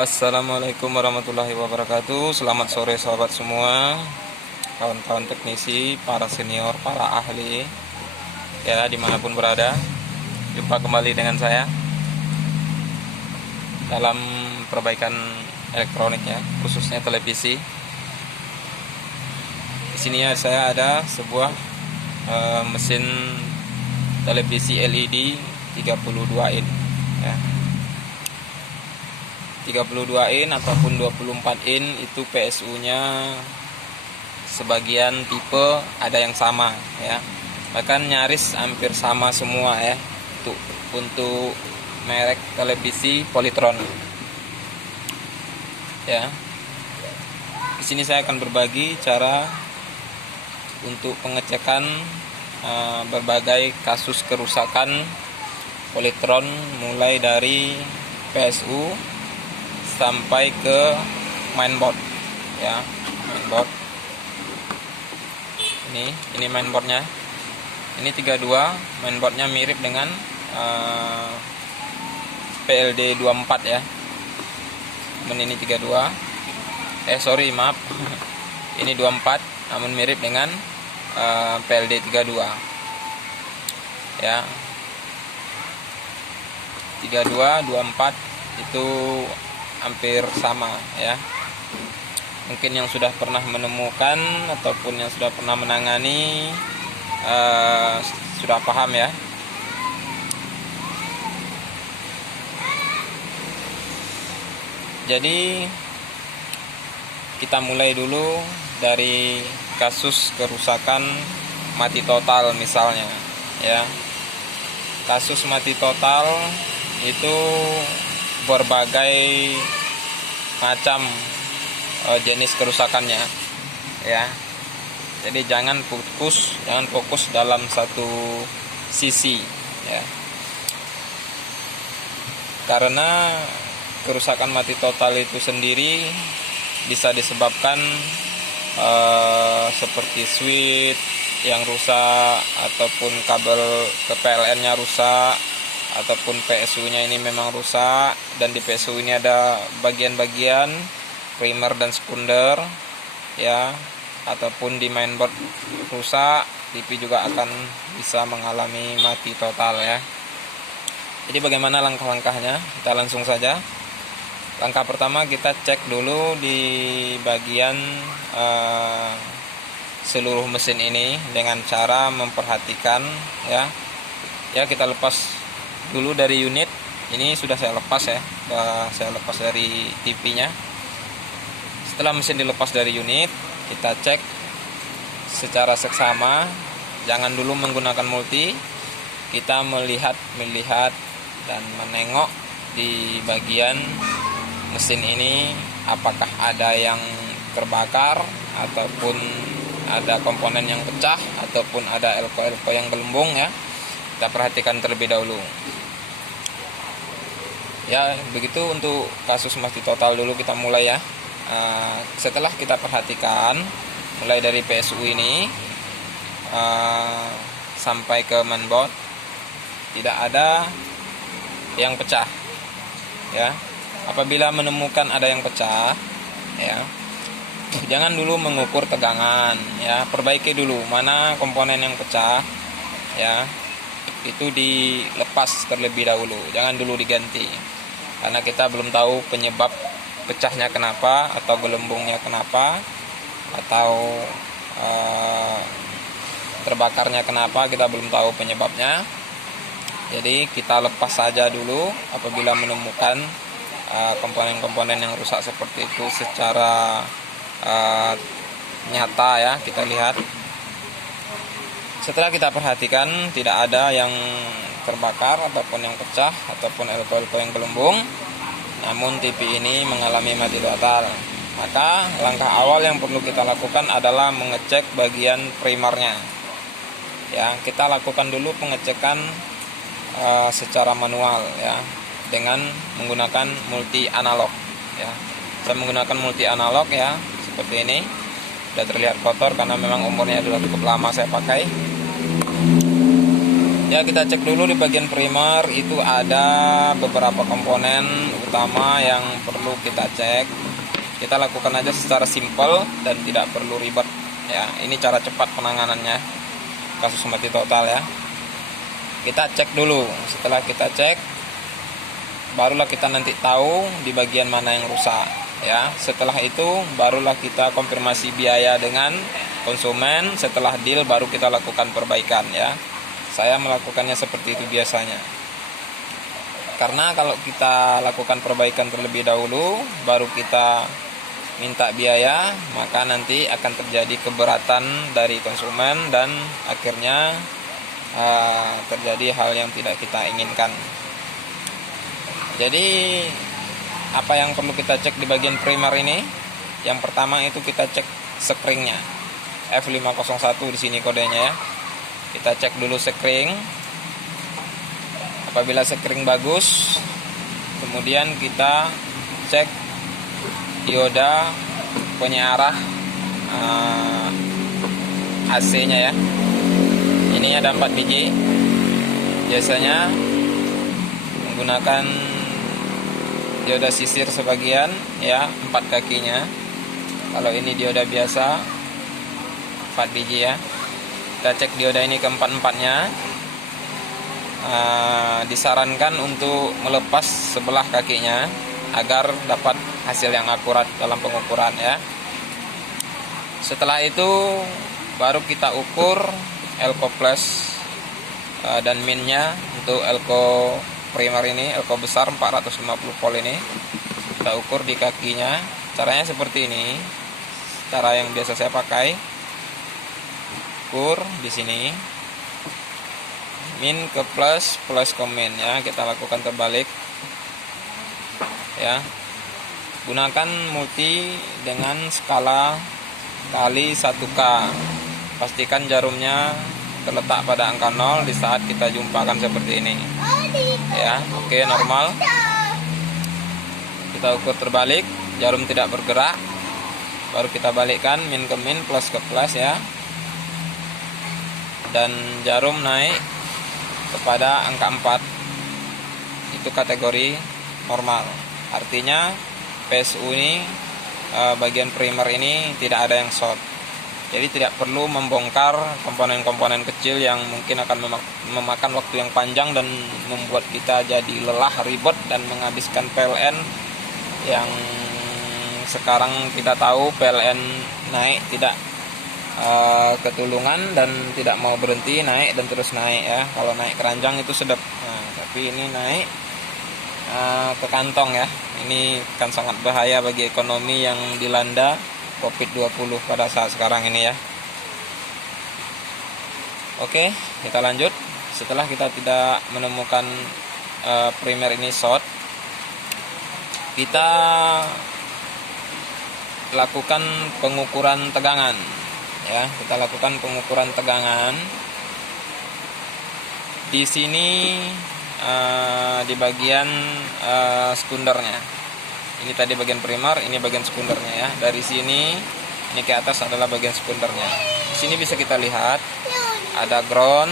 Assalamualaikum warahmatullahi wabarakatuh. Selamat sore sahabat semua, kawan-kawan teknisi, para senior, para ahli, ya dimanapun berada. Jumpa kembali dengan saya dalam perbaikan elektronik ya, khususnya televisi. Di sini ya saya ada sebuah mesin televisi LED 32 in ya. 32 in ataupun 24 in itu PSU-nya sebagian tipe ada yang sama ya. Bahkan nyaris hampir sama semua ya. Untuk merek televisi Polytron. Ya. Di sini saya akan berbagi cara untuk pengecekan berbagai kasus kerusakan Polytron mulai dari PSU sampai ke mainboard ya. Mainboard ini mainboardnya, ini 32. Mainboardnya mirip dengan PLD 24 ya, namun ini 32 maaf ini 24 namun mirip dengan PLD 32 ya. 32 24 itu hampir sama ya. Mungkin yang sudah pernah menemukan ataupun yang sudah pernah menangani sudah paham ya. Jadi kita mulai dulu dari kasus kerusakan mati total misalnya ya. Kasus mati total itu berbagai macam jenis kerusakannya ya. Jadi jangan fokus dalam satu sisi ya. Karena kerusakan mati total itu sendiri bisa disebabkan seperti switch yang rusak, ataupun kabel ke PLN-nya rusak, ataupun PSU-nya ini memang rusak, dan di PSU ini ada bagian-bagian primer dan sekunder ya, ataupun di mainboard rusak, TV juga akan bisa mengalami mati total ya. Jadi bagaimana langkah-langkahnya? Kita langsung saja. Langkah pertama, kita cek dulu di bagian seluruh mesin ini dengan cara memperhatikan ya. Ya, kita lepas dulu dari unit. Ini sudah saya lepas ya, saya lepas dari TV-nya. Setelah mesin dilepas dari unit, kita cek secara seksama. Jangan dulu menggunakan multi. Kita melihat dan menengok di bagian mesin ini apakah ada yang terbakar, ataupun ada komponen yang pecah, ataupun ada elko-elko yang gelembung ya. Kita perhatikan terlebih dahulu. Ya, begitu untuk kasus mati total dulu kita mulai ya. Setelah kita perhatikan mulai dari PSU ini sampai ke mainboard, tidak ada yang pecah ya. Apabila menemukan ada yang pecah ya, jangan dulu mengukur tegangan ya. Perbaiki dulu mana komponen yang pecah ya. Itu dilepas terlebih dahulu, jangan dulu diganti, karena kita belum tahu penyebab pecahnya kenapa, atau gelembungnya kenapa, atau terbakarnya kenapa, kita belum tahu penyebabnya. Jadi kita lepas saja dulu apabila menemukan komponen-komponen yang rusak seperti itu secara nyata ya. Kita lihat. Setelah kita perhatikan tidak ada yang terbakar ataupun yang pecah ataupun elko-elko yang gelembung, namun TV ini mengalami mati total, maka langkah awal yang perlu kita lakukan adalah mengecek bagian primernya ya. Kita lakukan dulu pengecekan secara manual ya, dengan menggunakan multi analog ya. Saya menggunakan multi analog ya, seperti ini. Sudah terlihat kotor karena memang umurnya sudah cukup lama saya pakai. Ya, kita cek dulu di bagian primer. Itu ada beberapa komponen utama yang perlu kita cek. Kita lakukan aja secara simpel dan tidak perlu ribet ya. Ini cara cepat penanganannya kasus mati total ya. Kita cek dulu. Setelah kita cek, barulah kita nanti tahu di bagian mana yang rusak ya. Setelah itu barulah kita konfirmasi biaya dengan konsumen. Setelah deal baru kita lakukan perbaikan ya. Saya melakukannya seperti itu biasanya. Karena kalau kita lakukan perbaikan terlebih dahulu baru kita minta biaya, maka nanti akan terjadi keberatan dari konsumen dan akhirnya terjadi hal yang tidak kita inginkan. Jadi apa yang perlu kita cek di bagian primer ini? Yang pertama itu kita cek springnya. F501 di sini kodenya ya. Kita cek dulu sekring. Apabila sekring bagus, kemudian kita cek dioda penyarah AC-nya ya. Ini ada 4 biji. Biasanya menggunakan dioda sisir sebagian ya, 4 kakinya. Kalau ini dioda biasa 4 biji ya. Kita cek dioda ini keempat-empatnya. Disarankan untuk melepas sebelah kakinya agar dapat hasil yang akurat dalam pengukuran ya. Setelah itu baru kita ukur elko plus dan minnya. Untuk elko primer ini, elko besar 450 volt ini kita ukur di kakinya. Caranya seperti ini, cara yang biasa saya pakai. Ukur di sini min ke plus, plus ke min ya. Kita lakukan terbalik ya. Gunakan multi dengan skala kali 1K. Pastikan jarumnya terletak pada angka 0 di saat kita jumpakan seperti ini ya. Oke, normal. Kita ukur terbalik, jarum tidak bergerak, baru kita balikkan min ke min, plus ke plus ya. Dan jarum naik kepada angka 4. Itu kategori normal. Artinya PSU ini bagian primer ini tidak ada yang short. Jadi tidak perlu membongkar komponen-komponen kecil yang mungkin akan memakan waktu yang panjang dan membuat kita jadi lelah, ribet, dan menghabiskan PLN yang sekarang kita tahu PLN naik tidak ketulungan dan tidak mau berhenti, naik dan terus naik ya. Kalau naik keranjang itu sedap, tapi ini naik ke kantong ya. Ini kan sangat bahaya bagi ekonomi yang dilanda COVID-20 pada saat sekarang ini ya. Oke, kita lanjut. Setelah kita tidak menemukan primer ini short, kita lakukan pengukuran tegangan ya. Kita lakukan pengukuran tegangan di sini di bagian sekundernya. Ini tadi bagian primer, ini bagian sekundernya ya. Dari sini ini ke atas adalah bagian sekundernya. Di sini bisa kita lihat ada ground,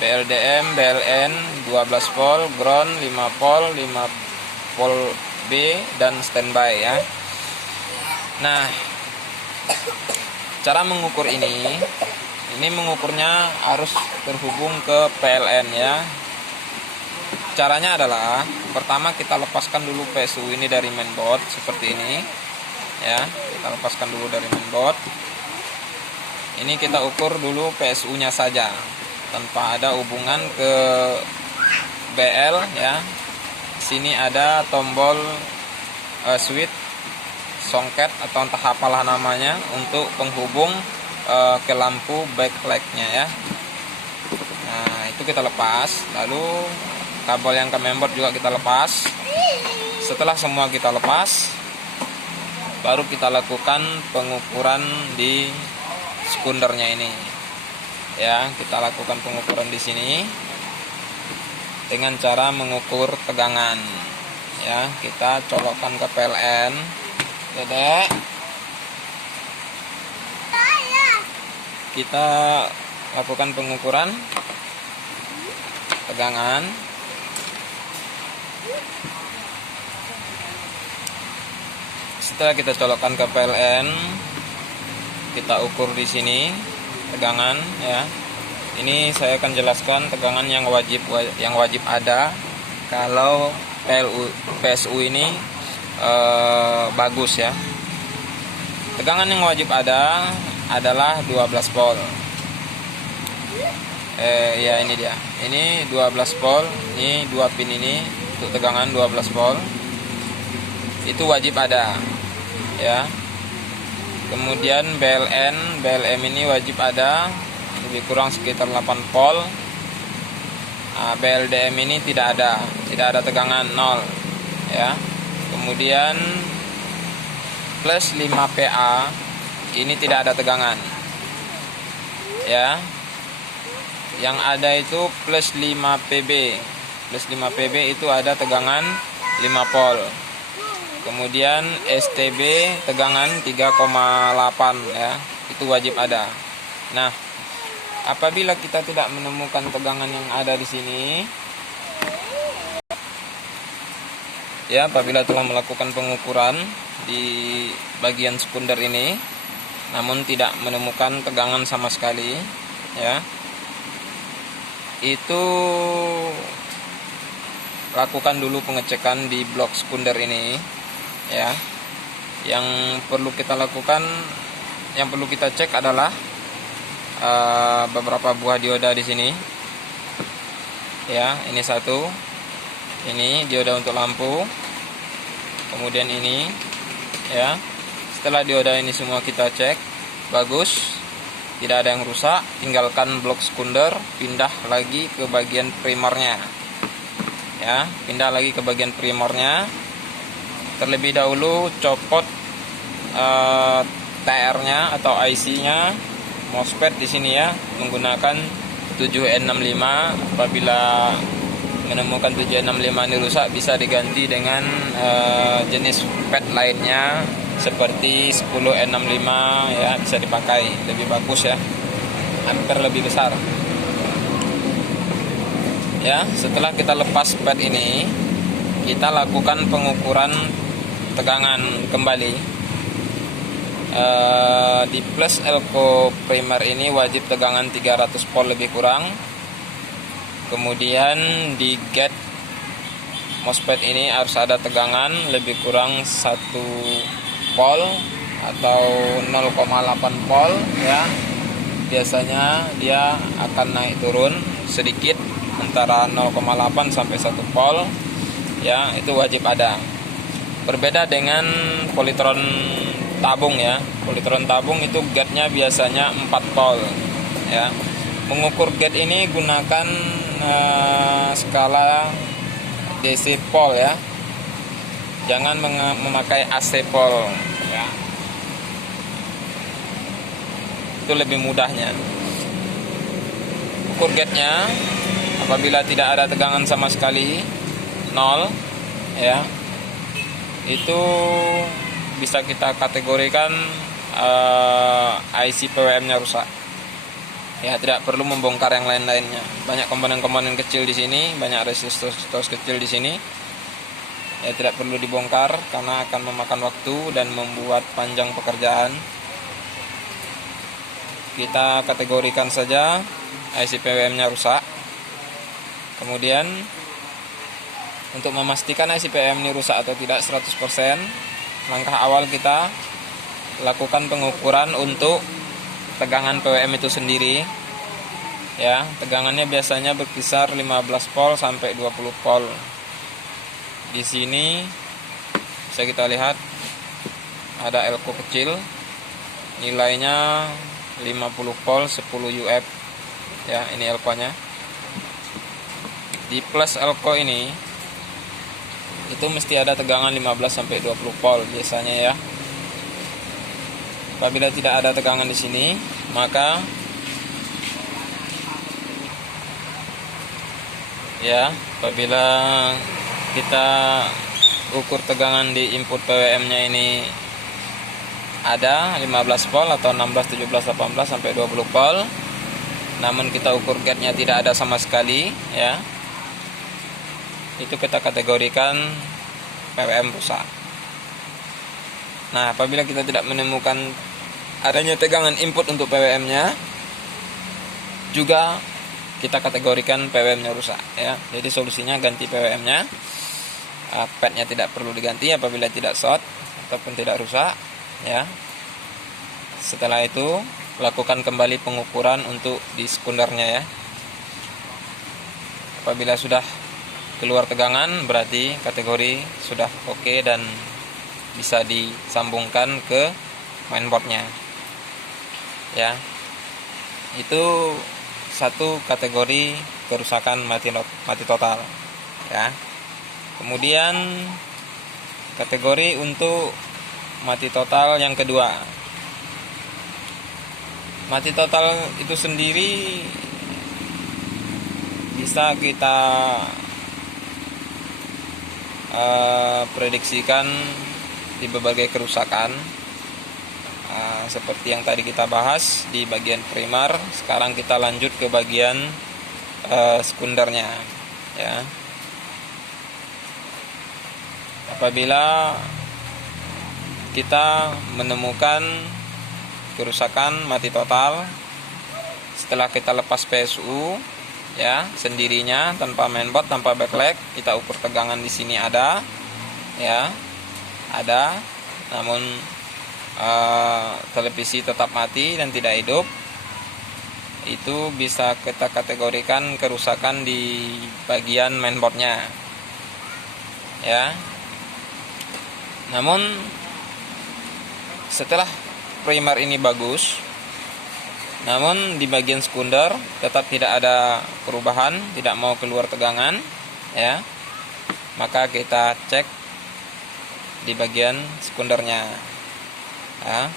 BLDM, BLN 12 volt, ground 5 volt, 5 volt B, dan standby ya. Nah, cara mengukur ini mengukurnya harus terhubung ke PLN ya. Caranya adalah pertama kita lepaskan dulu PSU ini dari mainboard seperti ini ya. Kita lepaskan dulu dari mainboard. Ini kita ukur dulu PSU-nya saja tanpa ada hubungan ke BL ya. Sini ada tombol switch songket atau entah apalah namanya untuk penghubung ke lampu backlight-nya ya. Nah, itu kita lepas. Lalu kabel yang ke mainboard juga kita lepas. Setelah semua kita lepas, baru kita lakukan pengukuran di sekundernya ini. Ya, kita lakukan pengukuran di sini dengan cara mengukur tegangan. Ya, kita colokkan ke PLN. Dedek. Kita lakukan pengukuran tegangan. Setelah kita colokkan ke PLN, kita ukur di sini tegangan ya. Ini saya akan jelaskan tegangan yang wajib ada kalau PSU ini bagus ya. Tegangan yang wajib ada adalah 12 volt. Ya ini dia. Ini 12 volt. Ini dua pin ini untuk tegangan 12 volt. Itu wajib ada ya. Kemudian BLM ini wajib ada, lebih kurang sekitar 8 volt. BLDM ini tidak ada tegangan 0 ya. Kemudian plus 5 PA ini tidak ada tegangan ya. Yang ada itu plus 5 PB. Plus 5 PB itu ada tegangan 5 volt. Kemudian STB tegangan 3,8 ya. Itu wajib ada. Nah, apabila kita tidak menemukan tegangan yang ada di sini ya, apabila telah melakukan pengukuran di bagian sekunder ini namun tidak menemukan tegangan sama sekali ya, itu lakukan dulu pengecekan di blok sekunder ini ya. Yang perlu kita lakukan, yang perlu kita cek adalah beberapa buah dioda di sini ya. Ini satu, ini dioda untuk lampu, kemudian ini ya. Setelah dioda ini semua kita cek bagus, tidak ada yang rusak, tinggalkan blok sekunder, pindah lagi ke bagian primernya ya. Pindah lagi ke bagian primernya. Terlebih dahulu copot TR-nya atau IC-nya MOSFET di sini ya, menggunakan 7N65. Apabila menemukan 7N65 ini rusak, bisa diganti dengan jenis FET lainnya seperti 10N65 ya, bisa dipakai, lebih bagus ya, ampere lebih besar ya. Setelah kita lepas FET ini, kita lakukan pengukuran tegangan kembali. Di plus elko primer ini wajib tegangan 300 volt lebih kurang. Kemudian di gate MOSFET ini harus ada tegangan lebih kurang 1 volt atau 0,8 volt ya. Biasanya dia akan naik turun sedikit antara 0,8 sampai 1 volt ya, itu wajib ada. Berbeda dengan polytron tabung ya. Polytron tabung itu gate-nya biasanya 4 volt ya. Mengukur gate ini gunakan skala DC pol ya. Jangan memakai AC pol ya. Itu lebih mudahnya. Ukur gate-nya apabila tidak ada tegangan sama sekali 0 ya, itu bisa kita kategorikan IC PWM-nya rusak. Ya, tidak perlu membongkar yang lain-lainnya. Banyak komponen-komponen kecil di sini, banyak resistor kecil di sini. Ya, tidak perlu dibongkar karena akan memakan waktu dan membuat panjang pekerjaan. Kita kategorikan saja IC PWM-nya rusak. Kemudian untuk memastikan IC PWM ini rusak atau tidak 100%, langkah awal kita lakukan pengukuran untuk tegangan PWM itu sendiri ya. Tegangannya biasanya berkisar 15 volt sampai 20 volt. Di sini bisa kita lihat ada elko kecil, nilainya 50 volt 10 UF ya. Ini elko-nya. Di plus elko ini itu mesti ada tegangan 15 sampai 20 volt biasanya ya. Apabila tidak ada tegangan di sini, maka ya, apabila kita ukur tegangan di input PWM-nya ini ada 15 volt atau 16, 17, 18 sampai 20 volt, namun kita ukur gate-nya tidak ada sama sekali ya, itu kita kategorikan PWM rusak. Nah, apabila kita tidak menemukan adanya tegangan input untuk PWM-nya, juga kita kategorikan PWM-nya rusak ya. Jadi solusinya ganti PWM-nya. Pad-nya tidak perlu diganti apabila tidak short ataupun tidak rusak ya. Setelah itu lakukan kembali pengukuran untuk di sekundernya ya. Apabila sudah keluar tegangan berarti kategori sudah oke dan bisa disambungkan ke mainboardnya ya. Itu satu kategori kerusakan mati total ya. Kemudian kategori untuk mati total yang kedua. Mati total itu sendiri bisa kita prediksikan di berbagai kerusakan. Seperti yang tadi kita bahas di bagian primer, sekarang kita lanjut ke bagian sekundernya ya. Apabila kita menemukan kerusakan mati total setelah kita lepas PSU ya, sendirinya tanpa mainboard, tanpa backlight, kita ukur tegangan di sini ada ya, ada, namun televisi tetap mati dan tidak hidup, itu bisa kita kategorikan kerusakan di bagian mainboardnya ya. Namun setelah primer ini bagus, namun di bagian sekunder tetap tidak ada perubahan, tidak mau keluar tegangan ya, maka kita cek di bagian sekundernya ya.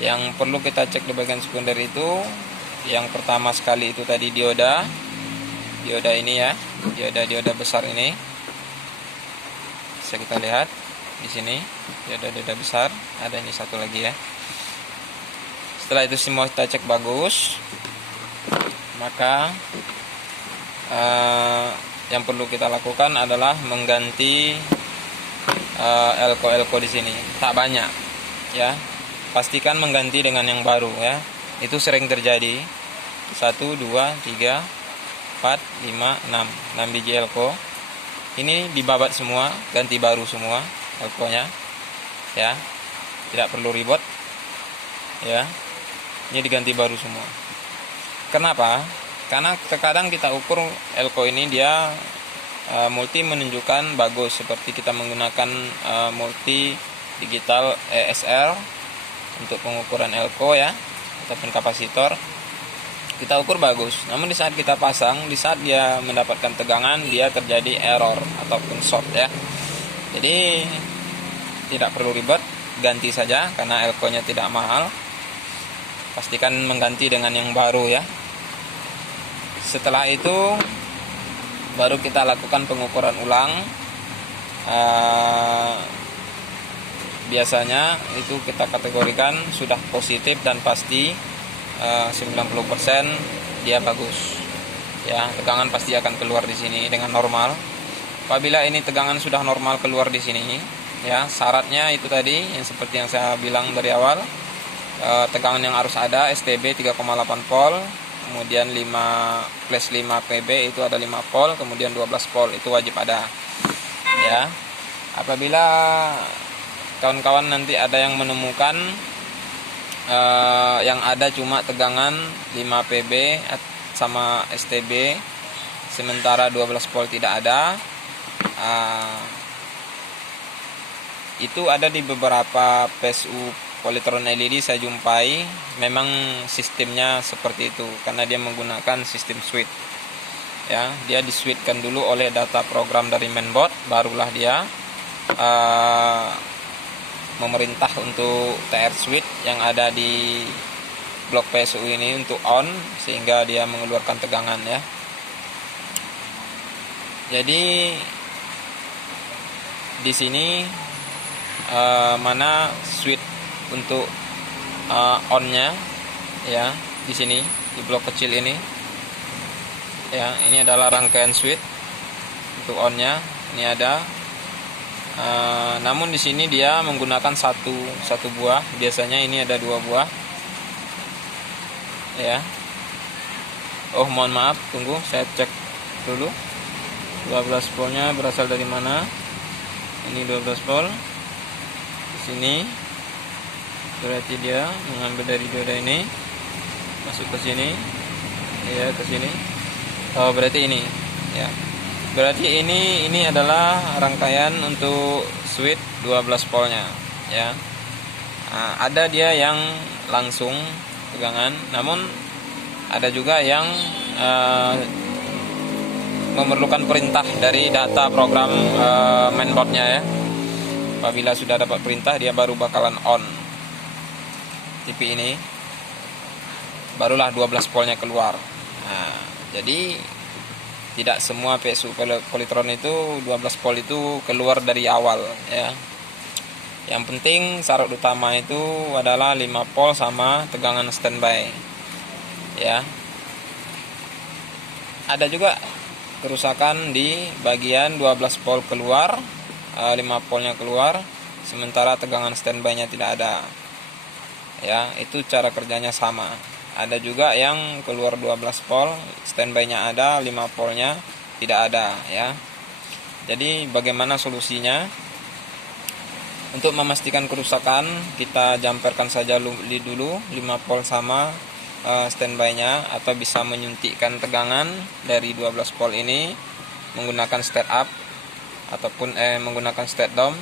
Yang perlu kita cek di bagian sekunder itu, yang pertama sekali itu tadi dioda ini ya, dioda besar ini bisa kita lihat di sini, dioda besar, ada ini satu lagi ya. Setelah itu semua kita cek bagus, maka yang perlu kita lakukan adalah mengganti elko di sini. Tak banyak ya, pastikan mengganti dengan yang baru ya. Itu sering terjadi. 1, 2, 3, 4, 5, 6 biji elko. Ini dibabat semua, ganti baru semua elkonya ya, tidak perlu ribet ya. Ini diganti baru semua. Kenapa? Karena terkadang kita ukur elko ini dia multi menunjukkan bagus, seperti kita menggunakan multi digital ESR untuk pengukuran elko ya, ataupun kapasitor, kita ukur bagus. Namun di saat kita pasang, di saat dia mendapatkan tegangan, dia terjadi error ataupun short ya. Jadi tidak perlu ribet, ganti saja karena elko-nya tidak mahal. Pastikan mengganti dengan yang baru ya. Setelah itu baru kita lakukan pengukuran ulang. Biasanya itu kita kategorikan sudah positif dan pasti 90% dia bagus ya. Tegangan pasti akan keluar di sini dengan normal. Apabila ini tegangan sudah normal keluar di sini ya, syaratnya itu tadi yang seperti yang saya bilang dari awal, tegangan yang harus ada STB 3,8 volt, kemudian 5 PB itu ada 5 volt, kemudian 12 volt itu wajib ada ya. Apabila kawan-kawan nanti ada yang menemukan yang ada cuma tegangan 5 PB sama STB, sementara 12 volt tidak ada, itu ada di beberapa PSU Polytron LED saya jumpai, memang sistemnya seperti itu karena dia menggunakan sistem switch ya. Dia diswitchkan dulu oleh data program dari mainboard, barulah dia memerintah untuk TR switch yang ada di blok PSU ini untuk on, sehingga dia mengeluarkan tegangan ya. Jadi di sini mana switch untuk on-nya ya, di sini di blok kecil ini ya. Ini adalah rangkaian switch kartu on-nya. Ini ada. Namun di sini dia menggunakan satu buah. Biasanya ini ada 2 buah. Ya. Oh, mohon maaf, tunggu saya cek dulu. 12 voltnya berasal dari mana? Ini 12 volt. Di sini. Berarti dia mengambil dari dioda ini, masuk ke sini. Ya, ke sini. Oh, berarti ini. Ya. Berarti ini adalah rangkaian untuk switch 12 voltnya, ya. Ada dia yang langsung tegangan, namun ada juga yang memerlukan perintah dari data program mainboardnya, ya. Apabila sudah dapat perintah, dia baru bakalan on TV ini, barulah 12 voltnya keluar. Jadi tidak semua PSU Polytron itu 12 volt itu keluar dari awal, ya. Yang penting syarat utama itu adalah 5 volt sama tegangan standby, ya. Ada juga kerusakan di bagian 12 volt keluar, 5 voltnya keluar, sementara tegangan standby-nya tidak ada. Ya, itu cara kerjanya sama. Ada juga yang keluar 12 volt, standby-nya ada, 5 voltnya tidak ada, ya. Jadi bagaimana solusinya? Untuk memastikan kerusakan, kita jumperkan saja dulu 5 volt sama standby-nya, atau bisa menyuntikkan tegangan dari 12 volt ini menggunakan step up ataupun menggunakan step down.